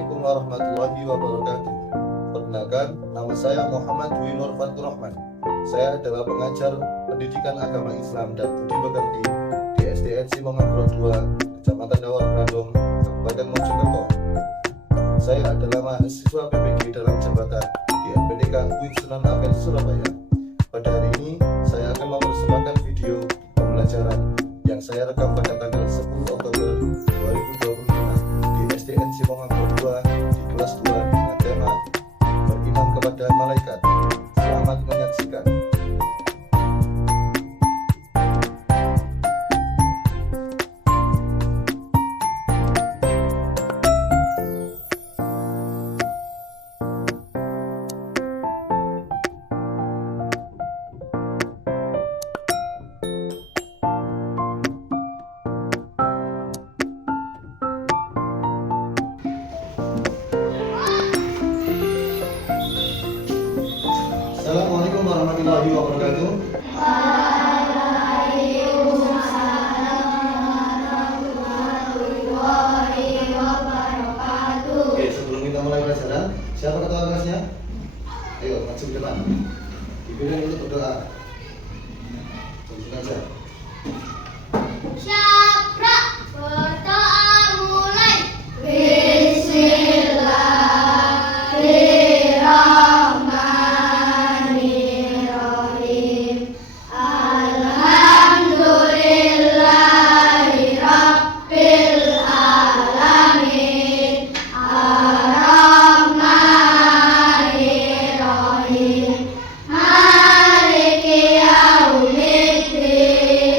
Assalamualaikum warahmatullahi wabarakatuh. Perkenalkan, nama saya Muhammad Dwi Nur Fatur Rahman. Saya adalah pengajar pendidikan agama Islam dan budi pekerti di SDN Simongan Pro 2, Kecamatan Dawar Bandung, Kabupaten Mojokerto. Saya adalah mahasiswa PPG dalam jabatan di MPTK UIN Sunan Ampel, Surabaya. Pada hari ini, saya akan mempersembahkan video pembelajaran yang saya rekam pada tanggal 10 Oktober 2025 di SDN Simongan Pro 2 di kelas 2 dengan tema Beriman kepada Malaikat. Selamat menyaksikan. Assalamualaikum warahmatullahi wabarakatuh. Oke, sebelum kita mulai pelajaran, siapa ketua kelasnya? Ayo, maju ke depan. Dipimpin untuk berdoa. Langsung aja. Syabra, berdoa mulai. Bismillahirrahmanirrahim. Alhamdulillahirabbil alamin. Ar-Rahmanirrahim. Maliki yaumiddin.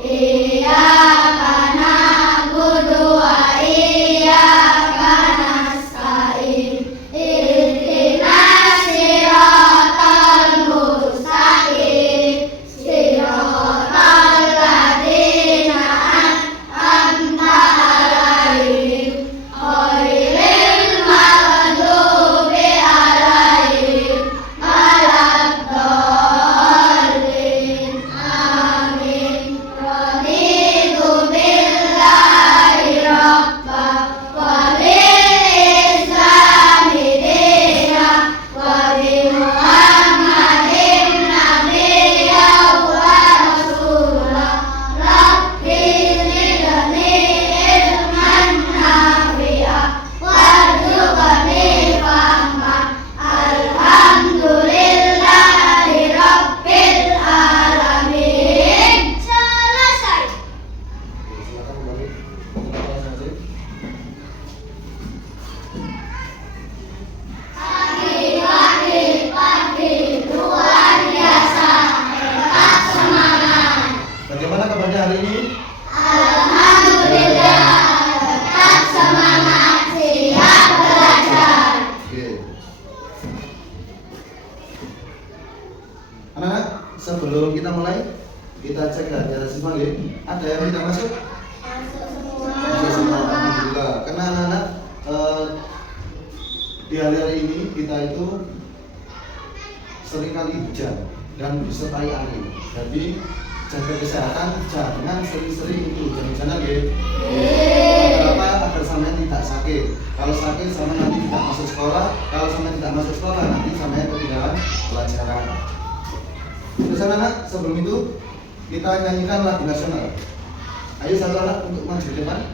Iyyaka na'budu wa iyyaka nasta'in. Ihdinas siratal mustaqim. Siratal ladzina an'amta 'alaihim ghairil maghdubi 'alaihim waladdallin. Amin. Raditu billahi rabba wa bil islami dina wa bi Muhammadin nabiyya wa rasulah. Rabbi zidni ilman nafi'a warzuqni fahma. Alhamdulillahi rabbil alamin. Selesai. Silakan kembali. Masing-masing. Pagi luar biasa, tetap semangat. Bagaimana kabarnya hari ini? Alhamdulillah, tetap semangat, siap belajar. Oke. Anak-anak, sebelum kita mulai, kita cek keadaan siswa ya. Ada yang tidak masuk? Masuk semua. Alhamdulillah. Karena anak-anak di hari ini kita itu seringkali hujan dan disertai angin. Jadi jaga kesehatan, jangan sering-sering itu hujan-hujanan ya. Kenapa? Agar sampai tidak sakit. Kalau sakit sama nanti tidak masuk sekolah. Kalau sampai tidak masuk sekolah nanti sampai ketinggalan pelajaran. Terus anak, sebelum itu kita nyanyikan lagu nasional. Ayo satu anak untuk maju ke depan.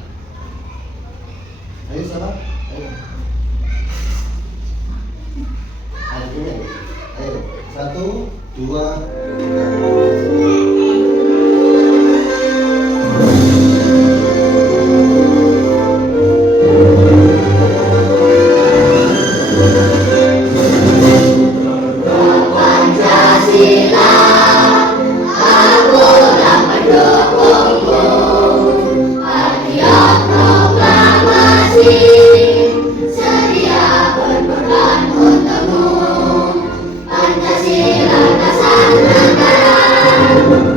Ayo siapa? Ayo. Ayo, 1, 2, 3. Pancasila, aku dan pendukungmu. Patriot proklamasi, sedia berperan untukmu. Pancasila dasar negara.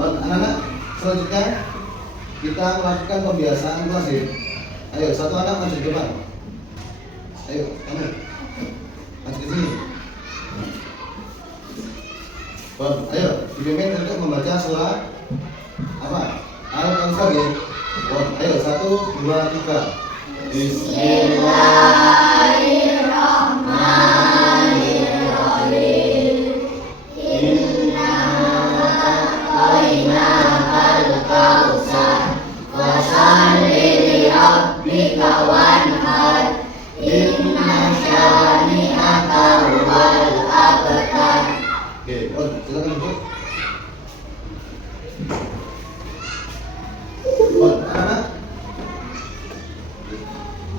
Anak-anak, selanjutnya kita melakukan pembiasaan kelas ya. Ayo, satu anak maju ke depan. Ayo, kamu maju ke sini. Ayo, dipimpin untuk membaca surah apa? Al-Kautsar ya. Ayo, 1, 2, 3. Bismillahirrahmanirrahim. Inna a'tainakal kautsar fasholli li rabbika wanhar. Inna syani'aka huwal abtar. Oke, silakan duduk. Anak-anak,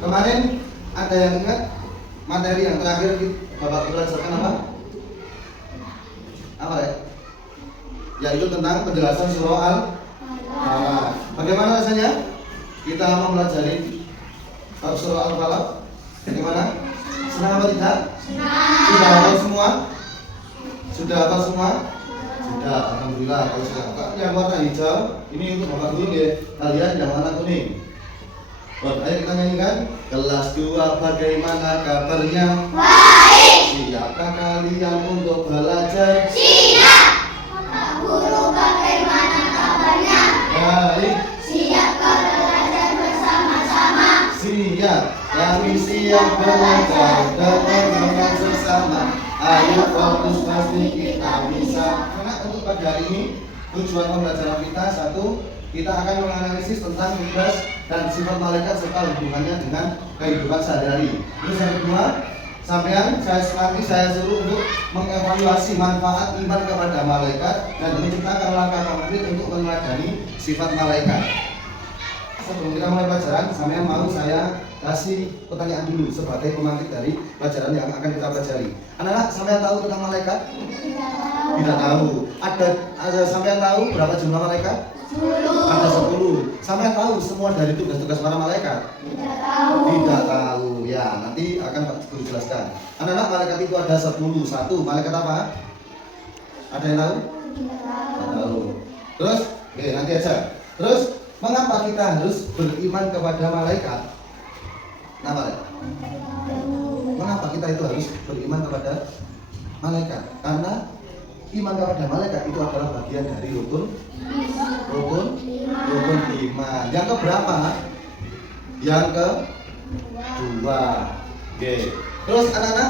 kemarin ada yang ingat materi yang terakhir Bapak belajarkan apa? Apa ya? Yaitu tentang penjelasan surah Al-Falaq. Bagaimana rasanya kita mempelajari surah Al-Falaq? Bagaimana? Senang apa tidak? Sudah hafal semua? Sudah hafal semua? Sudah, alhamdulillah. Kalau sudah hafal, yang warna hijau ini untuk Bapak dulu ya. Kalian yang warna kuning. Ayo kita nyanyikan. Kelas 2 bagaimana kabarnya? Baik. Siapkah kalian untuk belajar? Siap. Pak Guru, bagaimana kabarnya? Baik. Siapkah belajar bersama-sama? Siap. Kami siap belajar dengan sesama. Ayo fokus, pasti kita bisa. Karena untuk pada hari ini tujuan pembelajaran kita satu, kita akan menganalisis tentang tugas dan sifat malaikat serta hubungannya dengan kehidupan sehari-hari. Terus yang kedua, saya suruh untuk mengevaluasi manfaat iman kepada malaikat dan menciptakan langkah konkret untuk meneladani sifat malaikat. Sebelum kita mulai pelajaran, sampean mau saya kasih pertanyaan dulu sebagai pemantik dari pelajaran yang akan kita pelajari. Anak-anak, sampean tahu tentang malaikat? Tidak tahu. Ada sampean tahu berapa jumlah malaikat? 10. Ada 10. Sampean tahu semua dari tugas-tugas para malaikat? Tidak tahu. Tidak tahu. Ya, nanti akan Pak Guru jelaskan. Anak-anak, malaikat itu ada 10. Satu, malaikat apa? Ada yang tahu? Tidak tahu. Terus, oke, nanti aja. Terus, mengapa kita harus beriman kepada malaikat? Kenapa? Mengapa kita itu harus beriman kepada malaikat? Karena iman kepada malaikat itu adalah bagian dari rukun iman. Yang keberapa? Yang kedua. Oke. Terus anak-anak,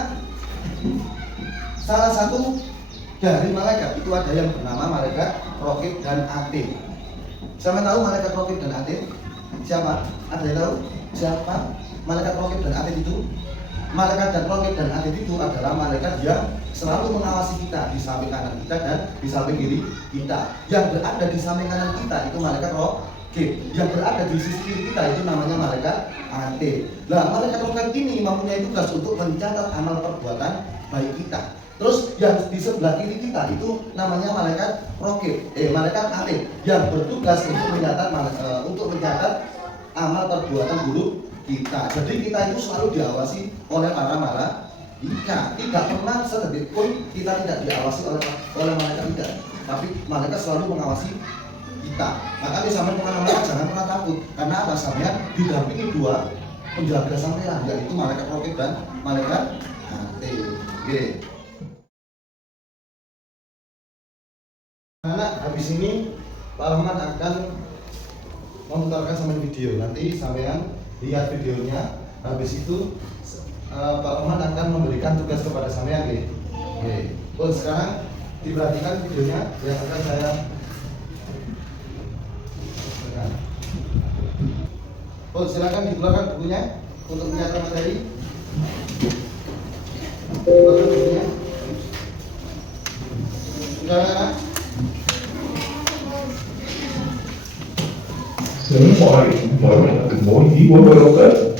salah satu dari malaikat itu ada yang bernama malaikat Raqib dan Atid. Siapa tahu malaikat Raqib dan Atid? Siapa? Ada yang tahu? Siapa malaikat Raqib dan Atid itu? Malaikat dan Raqib dan Atid itu adalah malaikat yang selalu mengawasi kita di samping kanan kita dan di samping kiri kita. Yang berada di samping kanan kita itu malaikat Raqib, yang berada di sisi kiri kita itu namanya malaikat Atid. Nah, malaikat Raqib ini mempunyai tugas untuk mencatat amal perbuatan baik kita. Terus yang di sebelah kiri kita itu namanya malaikat malaikat Atid, yang bertugas untuk mencatat amal perbuatan buruk kita. Jadi kita itu selalu diawasi oleh para malaikat. Tidak pernah sedetik pun kita tidak diawasi oleh malaikat tidak. Tapi malaikat selalu mengawasi kita. Maka sampai kemana-mana jangan pernah takut. Karena apa? Sampean didampingi dua penjaga sampean, yaitu malaikat Raqib dan malaikat Atid. Oke. Anak, habis ini Pak Rahman akan memutarkan sampai video. Nanti sampean lihat videonya. Habis itu Pak Rahman akan memberikan tugas kepada sampean. Oke. Sekarang diperhatikan videonya yang akan saya berikan. Silakan dikeluarkan bukunya untuk mencatat materi. Dikeluarkan bukunya. Sudah, Assalamualaikum warahmatullahi wabarakatuh.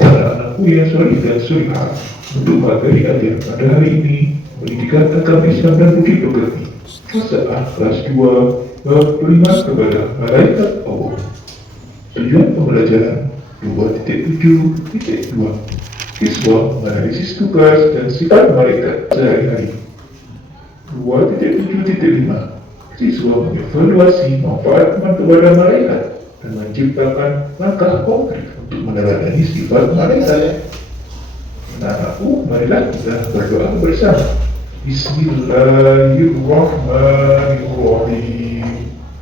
Para anakku yang soleh dan solihah, untuk materi ajar pada hari ini pendidikan agama Islam dan budi pekerti. Saat kelas 2 bab beriman kepada malaikat Allah. Tujuan pembelajaran 2.7.2 Siswa menganalisis tugas dan sifat malaikat sehari-hari. 2.7.5 Siswa mengevaluasi manfaat teman kepada malaikat dan menciptakan langkah konkret untuk meneladani sifat malaikat. Anak-anakku, marilah kita berdoa bersama. Bismillahirrahmanirrahim.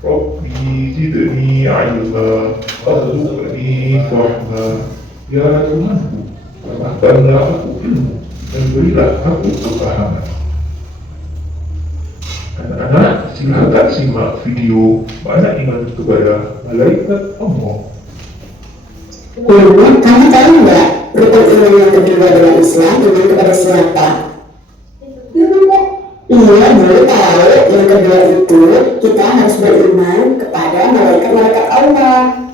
Rabbi zidni ilma, warzuqni fahma. Ya Tuhanku, tambahkanlah aku ilmu dan berilah aku kepahaman. Anak-anak, silakan simak video mana iman kepada malaikat Allah. Guru, kamu tahu nggak rukun iman yang kedua dalam Islam iman kepada siapa? Iya, Guru tahu. Yang kedua itu kita harus beriman kepada malaikat-malaikat Allah.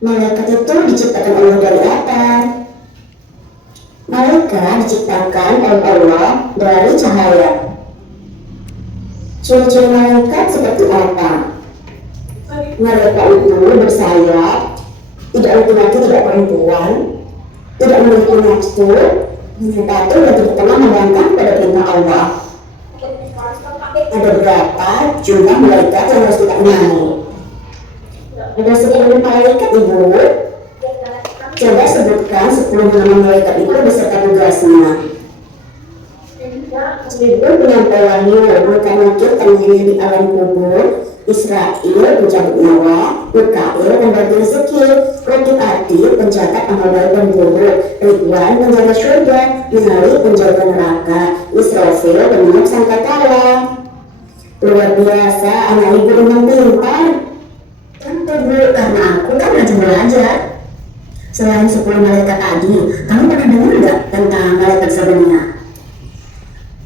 Malaikat itu diciptakan Allah dari apa? Malaikat diciptakan oleh Allah dari cahaya. Ciri-ciri malaikat seperti apa? Malaikat itu bersayap, tidak laki-laki, tidak perempuan, tidak memiliki nafsu, hanya patuh dan tidak pernah membangkang pada perintah Allah. Ada berapa jumlah malaikat yang harus kita kenali? Ada 10 malaikat, Ibu. Coba sebutkan 10 nama malaikat itu beserta tugasnya. Ibu penyampaiannya, Munkar Nakir tanyanya di alam kubur, Israel pencabut nyawa, Mikail pembagi rezeki, Rakib Atid pencatat amal baik dan buruk, Ridwan penjaga surga, Malik penjaga neraka, Israfil peminyak sangkakala. Luar biasa, anak ibu dengan pintar. Tentu Bu, karena aku kan rajin belajar. Selain 10 malaikat tadi, kamu pernah dengar nggak tentang malaikat Zabaniah?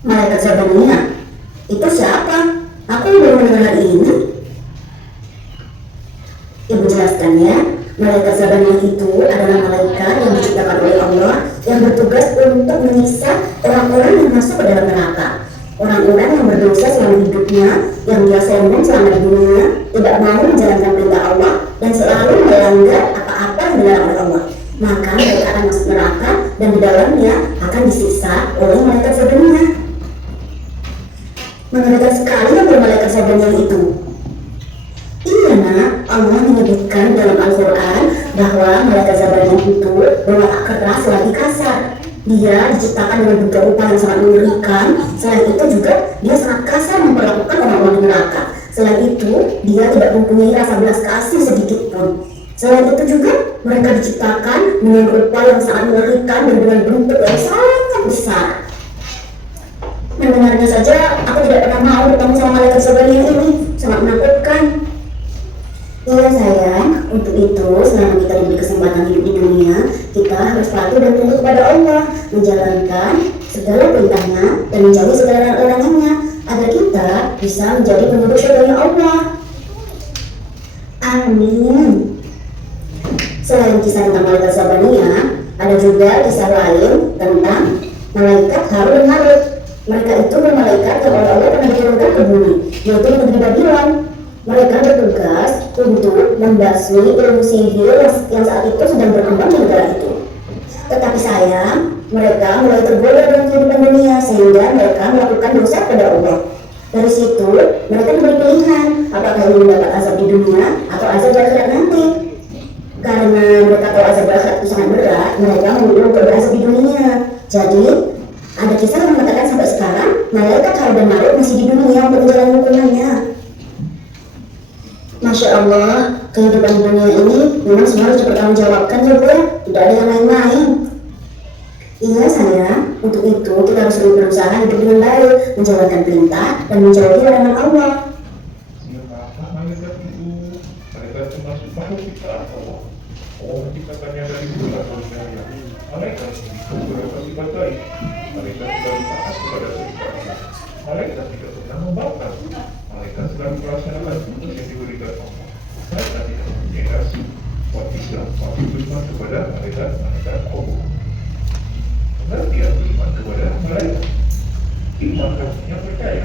Malaikat Zabaniah itu siapa? Aku belum mendengar ini. Ibu jelaskan ya. Malaikat Zabaniah itu adalah malaikat yang diciptakan oleh Allah yang bertugas untuk menyiksa orang-orang yang masuk ke dalam neraka. Orang-orang yang berdosa selama hidupnya, yang dia sombong selama di dunia, tidak mau menjalankan perintah Allah dan selalu melanggar apa-apa yang dilarang oleh Allah. Maka mereka akan masuk neraka dan di dalamnya akan disiksa oleh malaikat Zabaniah. Mengerikan sekali yang malaikat Zabaniah itu. Iya nak, Allah menyebutkan dalam Al-Quran bahwa malaikat Zabaniah itu berwatak keras lagi kasar. Dia diciptakan dengan bentuk rupa yang sangat mengerikan. Selain itu juga dia sangat kasar memperlakukan orang-orang di neraka. Selain itu dia tidak mempunyai rasa belas kasih sedikit pun. Selain itu juga mereka diciptakan dengan rupa yang sangat mengerikan dan dengan bentuk yang sangat besar. Mendengarnya saja aku tidak pernah mau bertemu sama malaikat Zabaniah ini, sangat menakutkan. Iya sayang, untuk itu selama kita diberi kesempatan hidup di dunia, kita harus patuh dan tunduk kepada Allah, menjalankan segala perintahnya dan menjauhi segala larangannya, agar kita bisa menjadi penduduk surga Allah. Amin. Selain kisah tentang malaikat Zabaniah, ada juga kisah lain tentang malaikat Harut dan Marut. Mereka itu malaikat yang oleh Allah pernah diturunkan ke bumi, yaitu di negeri Babylon. Mereka bertugas untuk membasmi ilmu sihir yang saat itu sedang berkembang di negara itu. Tetapi sayang, mereka mulai tergoda dengan kehidupan dunia sehingga mereka melakukan dosa kepada Allah. Dari situ, mereka diberi pilihan apakah ingin mendapat azab di dunia atau azab di akhirat nanti. Karena mereka tahu azab di akhirat itu sangat berat, mereka memilih untuk berazab di dunia. Jadi, ada kisah yang mengatakan sampai sekarang malaikat Harut dan Marut masih di dunia untuk menjalani hukumannya. Masya Allah, kehidupan di dunia ini memang semua harus dipertanggungjawabkan ya Bu ya, tidak ada yang main-main. Iya sayang, untuk itu kita harus selalu berusaha hidup dengan baik, menjalankan perintah dan menjauhi larangan Allah. Siapa malaikat itu? Malaikat termasuk makhluk ciptaan Allah. Allah menciptakannya dari bulan dunia. Malaikat itu beberapa sifat baik. Malaikat selalu taat kepada perintahnya. Malaikat tidak pernah membangkang. Malaikat selalu melaksanakan tugas yang diberikan Allah. Malaikat tidak mempunyai nafsu. Umat Islam wajib beriman kepada malaikat Allah. Pengertian beriman kepada malaikat. Iman artinya percaya.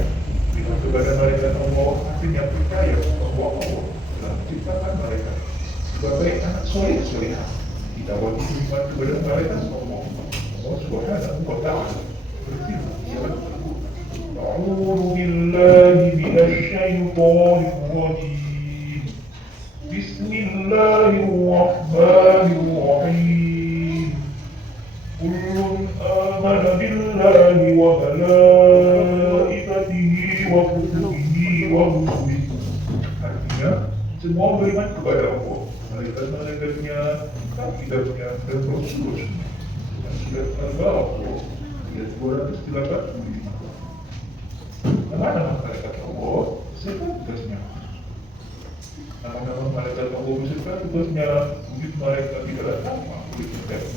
Beriman kepada malaikat Allah artinya percaya bahwa Allah telah menciptakan malaikat sebagai anak soleh-solehah. Kita wajib beriman kepada malaikat Allah. Allah Subhanahu wa Ta'ala berfirman, A'udzu billahi من الشيطان الرجيم بسم الله الرحمن الرحيم كل آمن بالله وملائكته وكتبه ورسله. Artinya, semua beriman kepada Allah, malaikat-malaikatnya, kitabnya, dan Rasul-Rasulnya. Dan surat Al-Baqarah ayat 285. Nama-nama malaikat Allah beserta tugasnya. Nama-nama malaikat Allah beserta tugasnya, wujud malaikat tidaklah sama wujud malaikat.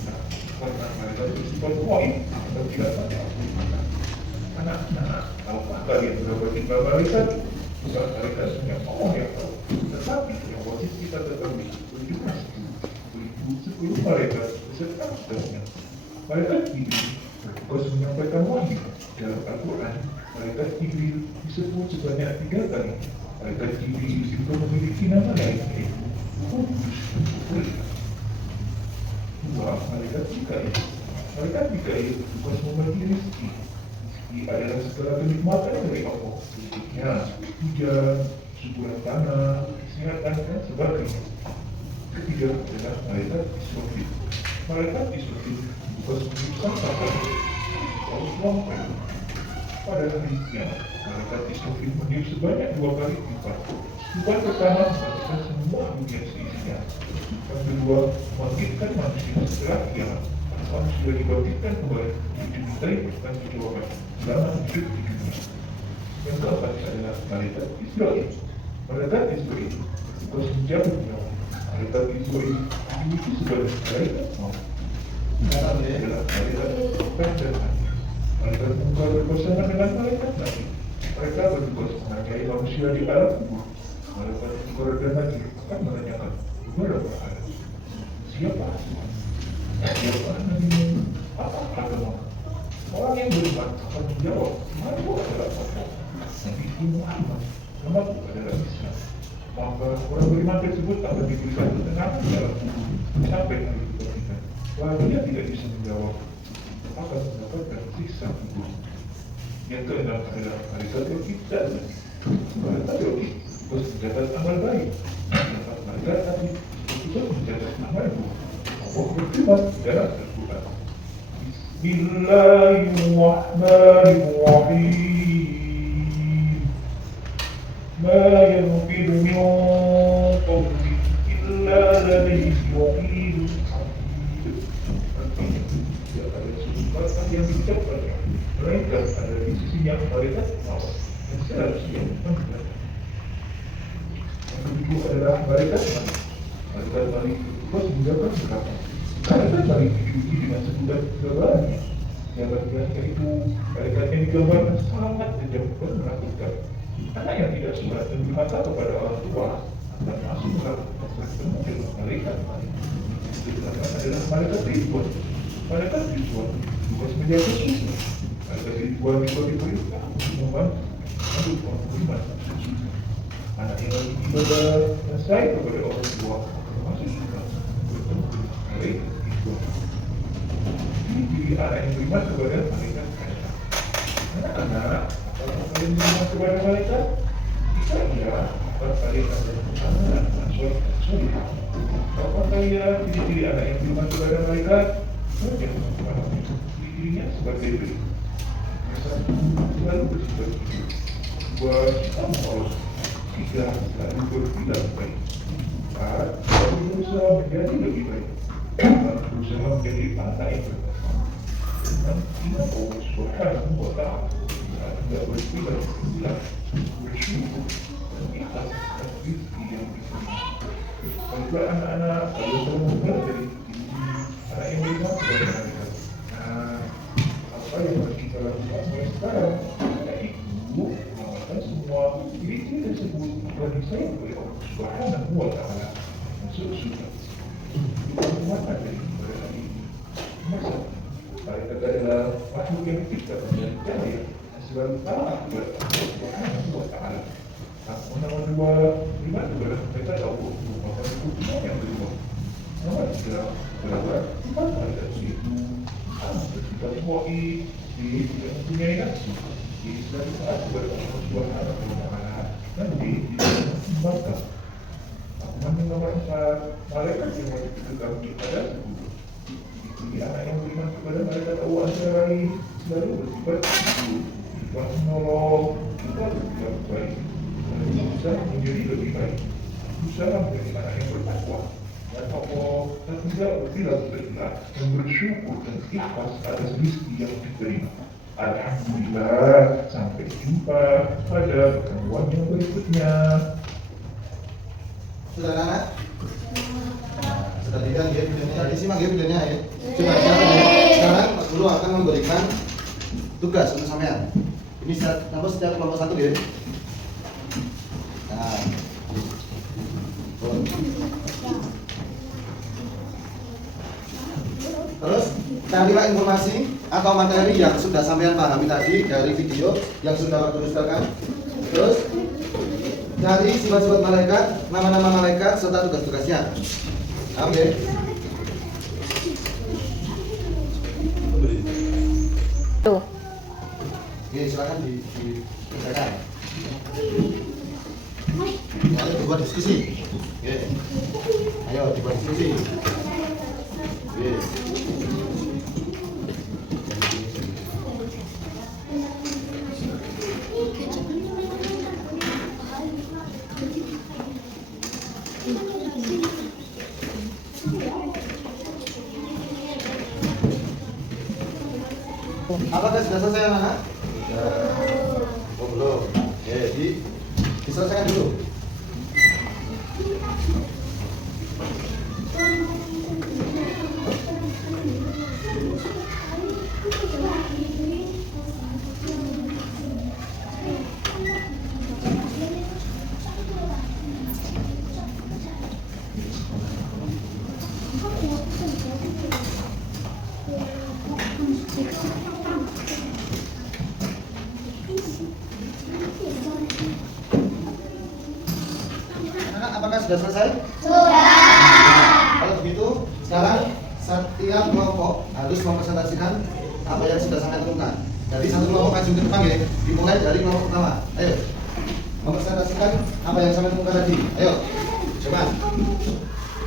Karena malaikat bersifat gaib atau tidak ada. Anak-anak, tahukah kalian berapa jumlah malaikat? Bukan malaikat yang Allah yang tahu, tetapi yang wajib kita ketahui berjumlah 10 malaikat beserta tugasnya. Malaikat Jibril bertugas menyampaikan wahyu. Dalam Al-Quran, malaikat Jibril disebut sebanyak 3 kali. Malaikat Jibril juga memiliki nama lain, yaitu Qudus dan Jibril. 2. Malaikat Mikail. Malaikat Mikail bertugas membagi rezeki. Rezeki adalah segala kenikmatan dari Allah, berikutnya hujan, suburan tanah, kesehatan, dan sebagainya. Ketiga adalah malaikat Israfil. Malaikat Israfil bertugas menyusun kapal harus lompat. Pada hari kiamat, malaikat Israfil meniup sebanyak 2 kali lipat. Tiupan pertama mematikan semua dunia seisinya. Yang kedua, membangkitkan manusia setelah kiamat. Manusia dibangkitkan kembali dimintai pertanggungjawaban selama hidup di dunia. Yang keempat adalah malaikat Israel. Malaikat Israel bertugas menjaga nyawa. Malaikat Israel dimiliki sebagai malaikat maut. Nama adalah malaikat Pendek. Malaikat Munkar berpasangan dengan malaikat Nakir. Mereka bertugas menanyai manusia di alam kubur. Malaikat Munkar dan Nakir akan menanyakan beberapa hal. Siapa Tuhan? Siapa Nabi-Mu? Apa agama? Orang yang beriman akan menjawab, Nabi adalah Allah. Nabi Muhammad, namaku adalah Islam. Maka orang beriman tersebut akan diberikan ketenangan dalam kubur sampai hari kebangkitan. Kalau dia tidak bisa menjawab, akan mendapatkan siksa kubur. Yang keenam adalah malaikat Raqib. Malaikat Raqib bertugas mencatat amal baik. Malaikat Atid bertugas mencatat amal buruk. Allah berfirman dalam Al-Quran, Bismillahirrahmanirrahim. Ma yanfidu min qawlin illa ladayhi raqibun atid. Artinya, tidak ada sesuatu yang diucapkannya, melainkan ada di sisinya malaikat maut yang selalu siap mendengarkan. Yang kedua adalah malaikat Malik. Malaikat Malik bertugas menjaga neraka. Malaikat Malik diuji dengan sebutan kegabalannya. Jabatannya itu malaikat yang digambarkan sangat kejam dan menakutkan. Anak yang tidak sholat dan durhaka kepada orang tua akan masuk neraka dan terkena malaikat Malik. Kedua adalah malaikat Ridwan. Malaikat Ridwan bertugas menjaga suci. Malaikat Ridwan juga diperintah untuk membantu orang beriman suci. Anak yang lagi ibadah dan sayang kepada orang tua termasuk juga bertemu dengan malaikat Ridwan. Ciri anak yang beriman kepada malaikat adalah anak-anak. Kalau kalian beriman kepada malaikat, jika iya, maka kalian akan anak soleh. Kalau kalian ciri-ciri anak yang beriman kepada malaikat, mereka mengalami ciri-cirinya sebagai berikut. Satu, selalu bersifat jujur. Dua, kamu harus. Tiga, selalu berpindah baik. Empat, selalu berusaha menjadi lebih baik. Empat, berusaha menjadi anak yang bertakwa. Enam, ingat Allah Subhanahu wa Ta'ala. Tidak berpindah berpindah, bersyukur, dan ikhlas dan rizki yang diberi. Kalau anak-anak kalau selalu belajar dari anak yang beriman kepada malaikat. Nah, apa yang harus kita lakukan mulai sekarang? Yaitu mengamalkan semua ciri-ciri tersebut dan disayang oleh Allah Subhanahu wa Ta'ala. Masuk surga. Bukan dari ibadah hari ini. Masa malaikat adalah makhluk yang diciptakan dari cahaya dan selalu taat kepada Allah Subhanahu wa Ta'ala. Namun nomor dua, beriman kepada malaikat Allah merupakan keputusan yang kedua. Nomor tiga, berapa sifat malaikat itu sama bersifat mu'id, tidak mempunyai nafsu, jadi selalu taat kepada Allah Subhanahu wa Ta'ala. bisa menjadi lebih baik. Berusaha menjadi anak yang bertakwa dan Allah, dan tidak berbilang-bilang dan bersyukur dan ikhlas atas rezeki yang diterima. Alhamdulillah, sampai jumpa pada pertemuan yang berikutnya. Sudah anak? Sudah lihat ya videonya, tadi simak ya videonya ya. Coba siapa ya? Sekarang Mas Guru akan memberikan tugas untuk sampean. Ini nomor setiap kelompok 1 ya. Nah. Terus carilah informasi atau materi yang sudah sampean pahami tadi dari video yang sudah Pak Guru sediakan. Terus cari sifat-sifat malaikat, nama-nama malaikat serta tugas-tugasnya. Paham ya? Tuh. Oke, silakan dikerjakan. Ayo dibuat diskusi. Oke. Ayo dibuat diskusi. Oke. Apakah sudah selesai anak-anak? Oh belum. Jadi diselesaikan dulu. Anak, apakah sudah selesai? Kalau begitu, sekarang setiap kelompok harus mempresentasikan apa yang sudah sampai temukan. Jadi satu kelompok maju ke depan ya, dimulai dari kelompok pertama. Ayo, mempresentasikan apa yang sampai temukan tadi. Ayo, coba.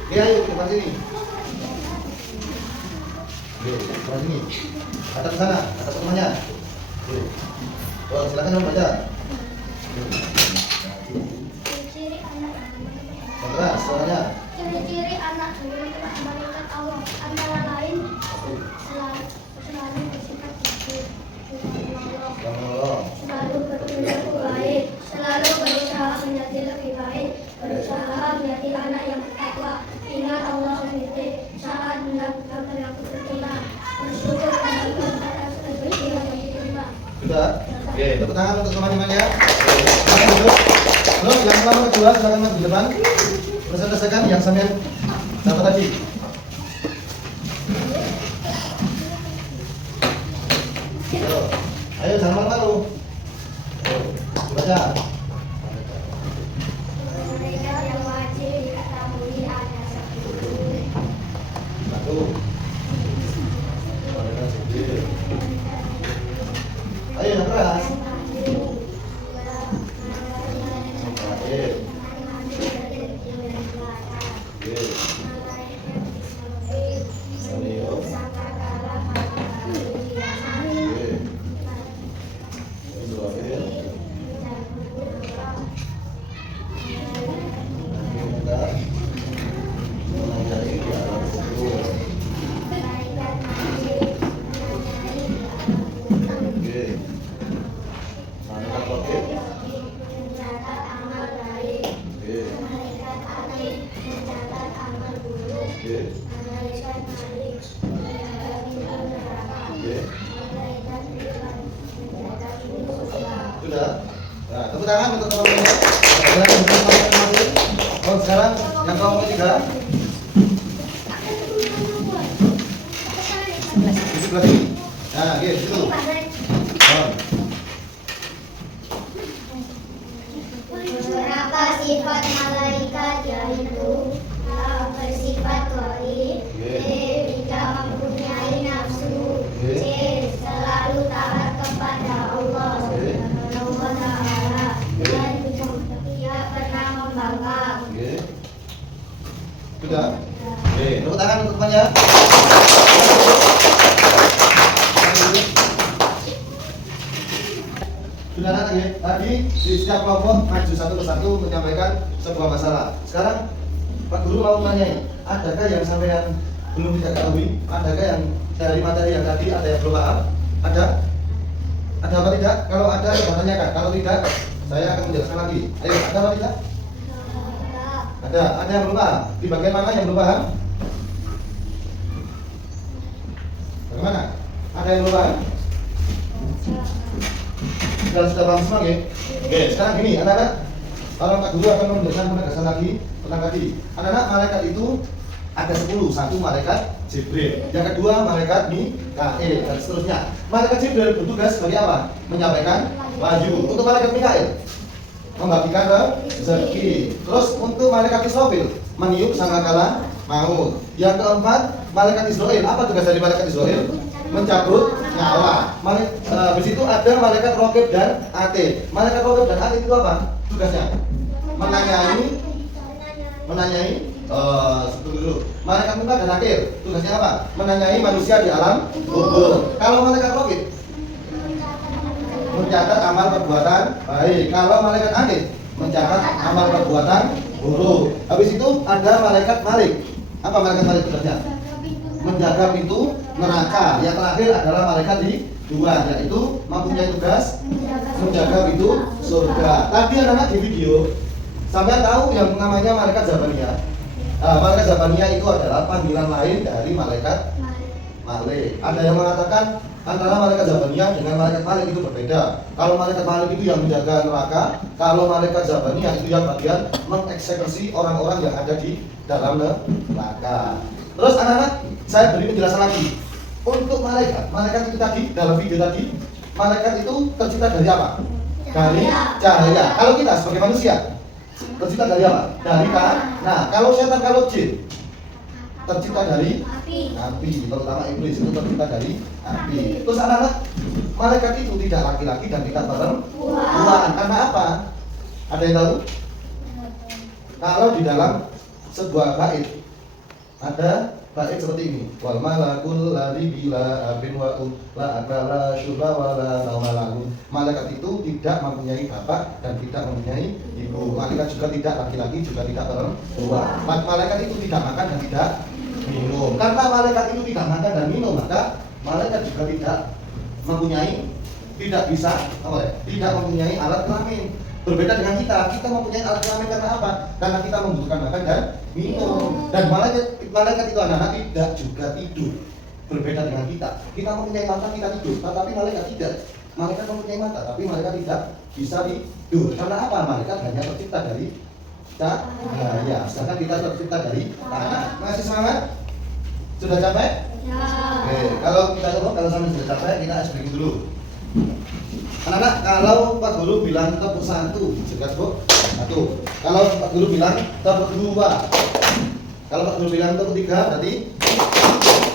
Oke, ayo ke depan sini. Oke, ke depan sini. Kata ke sana, kata ke temannya. Oke. Oh, silakan membaca. Ciri anak Keras, suaranya. Ciri-ciri anak dari malaikat Allah antara lain selalu bersifat jujur, selalu bertindak baik, selalu berusaha menjadi lebih baik, berusaha menjadi anak yang bertakwa, ingat Allah sendiri saat melakukan perilaku bertindak, bersyukur dan berdoa atas rezeki yang diterima. Sudah? Oke, tepuk tangan untuk teman-temannya. Silakan duduk. Terus yang kelompok kedua silakan maju di depan. Presentasikan yang sampean dapat tadi. Ayo jangan malu-malu. Baca. Mereka yang wajib diketahui ada 10. Satu. Ayo yang keras. Terakhir. Oke. Serius. Oke. Terakhir. Kita mengajari di alam kubur. Oke. Malaikat wakil. Oke. Oke. Oke. Sudah. Nah, tepuk tangan untuk teman-teman. Silakan duduk masing-masing. Oh, sekarang yang kelompok 3. Di sebelah sini. Nah, oke, situ. Oh. Beberapa sifat malaikat yaitu A. Bersifat ghaib, B. Tidak mempunyai nafsu, C. Selalu taat kepada Allah Subhanahu wa Ta'ala, dan tidak pernah membangkang. Oke. Sudah. Oke, tepuk tangan untuk temannya. Sudah. Sudah nanti tadi di setiap kelompok maju satu persatu menyampaikan sebuah masalah. Sekarang Pak Guru mau menanya, adakah yang sampean belum tidak ketahui? Adakah yang dari materi yang tadi ada yang belum paham? Ada? Ada apa tidak? Kalau ada, saya tanyakan. Kalau tidak, saya akan menjelaskan lagi. Ayo, ada apa tidak? Ada. Ada yang belum paham? Di bagian mana yang belum paham? Bagaimana? Ada yang belum paham? Sudah paham semua, ya? Oke, sekarang gini, anak-anak. Kalau Pak Guru akan menjelaskan penegasan lagi tentang tadi. Anak-anak, malaikat itu ada 10. Satu malaikat Jibril, yang kedua malaikat Mikail, dan seterusnya. Malaikat Jibril bertugas sebagai apa? Menyampaikan wahyu. Untuk malaikat Mikail membagikan rezeki. Terus untuk malaikat Israfil meniup sangkakala maut. Yang keempat malaikat Israel. Apa tugas dari malaikat Israel? Mencabut nyawa. Habis itu ada malaikat Raqib dan Atid. Malaikat Raqib dan Atid itu apa tugasnya? Menanyai dulu. Malaikat Munkar dan Nakir tugasnya apa? Menanyai manusia di alam kubur. Kalau malaikat Raqib mencatat amal perbuatan baik. Kalau malaikat Atid mencatat amal perbuatan buruk. Habis itu ada malaikat Malik. Apa malaikat Malik tugasnya? Menjaga pintu neraka. Yang terakhir adalah malaikat di dua, yaitu mempunyai tugas menjaga pintu surga. Tadi anak-anak di video sampai tahu yang namanya malaikat Zabaniyah. Malaikat Zabaniyah itu adalah panggilan lain dari malaikat Malik. Ada yang mengatakan antara malaikat Zabaniyah dengan malaikat Malik itu berbeda. Kalau malaikat Malik itu yang menjaga neraka, kalau malaikat Zabaniyah itu yang bagian mengeksekusi orang-orang yang ada di dalam neraka. Terus anak-anak, saya beri penjelasan lagi. Untuk malaikat itu tadi dalam video tadi, malaikat itu tercipta dari apa? Dari cahaya. Kalau kita sebagai manusia tercipta dari apa? Dari nah, kalau setan, kalau jin tercipta dari api, terutama iblis itu tercipta dari api. Terus anak-anak, malaikat itu tidak laki-laki dan tidak perempuan. Karena apa? Ada yang tahu? Kalau di dalam sebuah bait ada bait seperti ini. Wal malakul ladzi bila abin wa la akala syurba wa la nawmalahu. Malaikat itu tidak mempunyai bapak dan tidak mempunyai ibu. Malaikat juga tidak laki-laki, juga tidak perempuan. Malaikat itu tidak makan dan tidak minum. Karena malaikat itu tidak makan dan minum, maka malaikat juga tidak bisa tidak mempunyai alat kelamin. Berbeda dengan kita mempunyai alat kelamin karena apa? Karena kita membutuhkan makan dan minum. Dan malaikat itu anak-anak tidak juga tidur. Berbeda dengan kita mempunyai mata, kita tidur, tetapi malaikat tidak. Malaikat mempunyai mata, tapi malaikat tidak bisa tidur. Karena apa? Malaikat hanya tercipta dari cahaya, sedangkan kita tercipta dari tanah. Masih semangat? Sudah capek? Ya. Oke, kalau sampai sudah capek, kita break dulu. Anak-anak, kalau Pak Guru bilang tepuk 1, jelas Bu? 1. Kalau Pak Guru bilang tepuk 2. Kalau Pak Guru bilang tepuk 3, berarti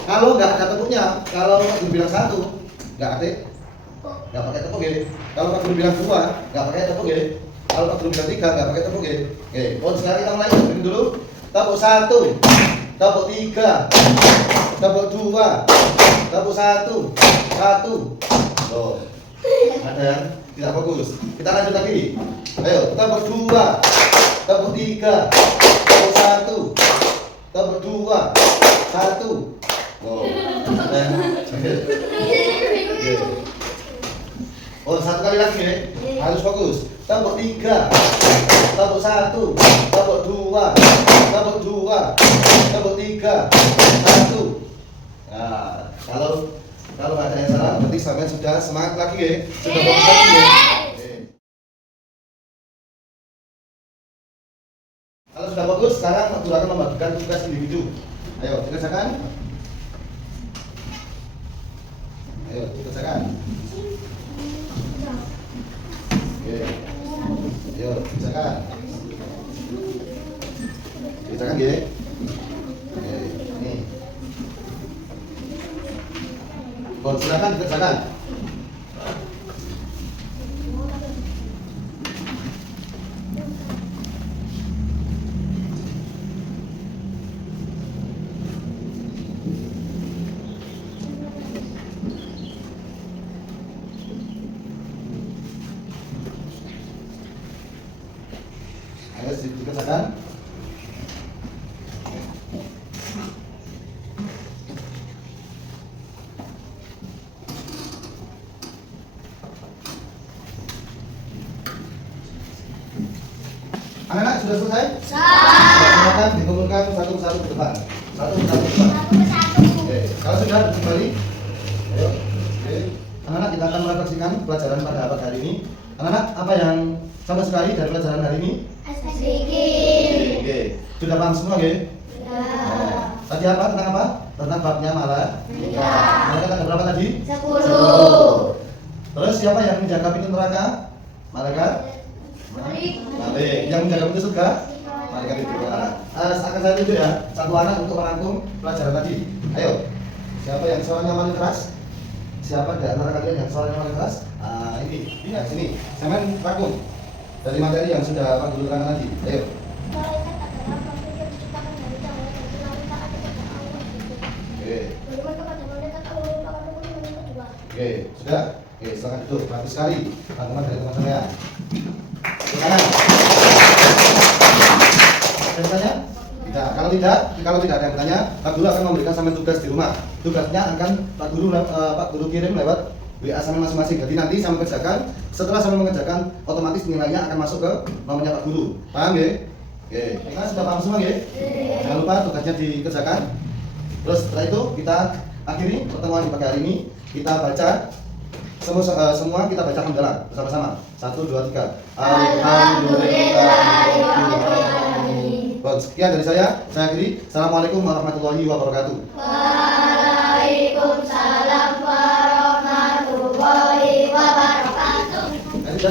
kalau nggak ada tepuknya, kalau Pak Guru bilang 1, nggak pakai tepuk ya. Kalau Pak Guru bilang 2, nggak pakai tepuk ya. Kalau Pak Guru bilang 3, nggak pakai tepuk ya. Oke, sekarang kita mulai dulu. Tepuk 1, tepuk 3, tepuk 2, tepuk 1, 1. Loh, ada yang tidak fokus. Kita lanjut lagi. Ayo, tepuk 2, tepuk 3, tepuk 1, tepuk 2, 1. Wow. Satu kali lagi ya. Harus fokus. Tepuk 3, tepuk 1, tepuk 2, tepuk 2, tepuk 3, 1. Nah, kalau ada yang salah, berarti sampai sudah semangat lagi ya. Sudah fokus lagi ya. Kalau sudah fokus, sekarang Pak Guru akan membagikan tugas individu. Ayo, dikerjakan. Ayo, dikerjakan. Oke. Ayo, dikerjakan. Dikerjakan ya. Oke, ini. Silakan dikerjakan. Ayo dikerjakan. Anak-anak sudah selesai? Silakan dikumpulkan satu persatu ke depan. Satu persatu ke depan. Oke, kalau sudah kembali, ayo. Oke. Anak-anak kita akan merefleksikan pelajaran pada abad hari ini. Anak-anak, apa yang sama sekali dari pelajaran hari ini? Sedikit. Oke, sudah paham semua, oke? Tadi apa? Tentang apa? Tentang babnya malaikat. Malaikat ada berapa tadi? 10. Terus siapa yang menjaga pintu neraka? Malaikat? Malik. Yang menjaga pintu surga? Malaikat itu. Akan saya tunjuk ya, satu anak untuk merangkum pelajaran tadi. Ayo, siapa yang suaranya paling keras? Siapa di antara kalian yang suaranya paling keras? Ini sini. Saya rangkum dari materi yang sudah Pak Guru terangkan tadi. Ayo. Malaikat adalah makhluk yang diciptakan dari cahaya dan selalu taat kepada Allah. Oke. Bagaimana kepada malaikat Allah merupakan rukun iman yang kedua. Oke, sudah? Oke, silakan duduk. Bagus sekali. Rangkuman dari teman saya. Silakan. Ada yang bertanya? Tidak. Kalau tidak ada yang bertanya, Pak Guru akan memberikan sampai tugas di rumah. Tugasnya akan Pak Guru kirim lewat WA sampai masing-masing. Jadi nanti sampai kerjakan. Setelah sampai mengerjakan, otomatis nilainya akan masuk ke nomornya Pak Guru. Paham ya? Oke. Kita sudah paham semua ya? Jangan lupa tugasnya dikerjakan. Terus setelah itu kita akhiri pertemuan di pagi hari ini. Kita baca semua kita baca hamdalah bersama-sama. 1, 2, 3. Alhamdulillahirobbilalamin. Baik, sekian dari saya akhiri. Assalamualaikum warahmatullahi wabarakatuh. Waalaikumsalam warahmatullahi wabarakatuh. Nanti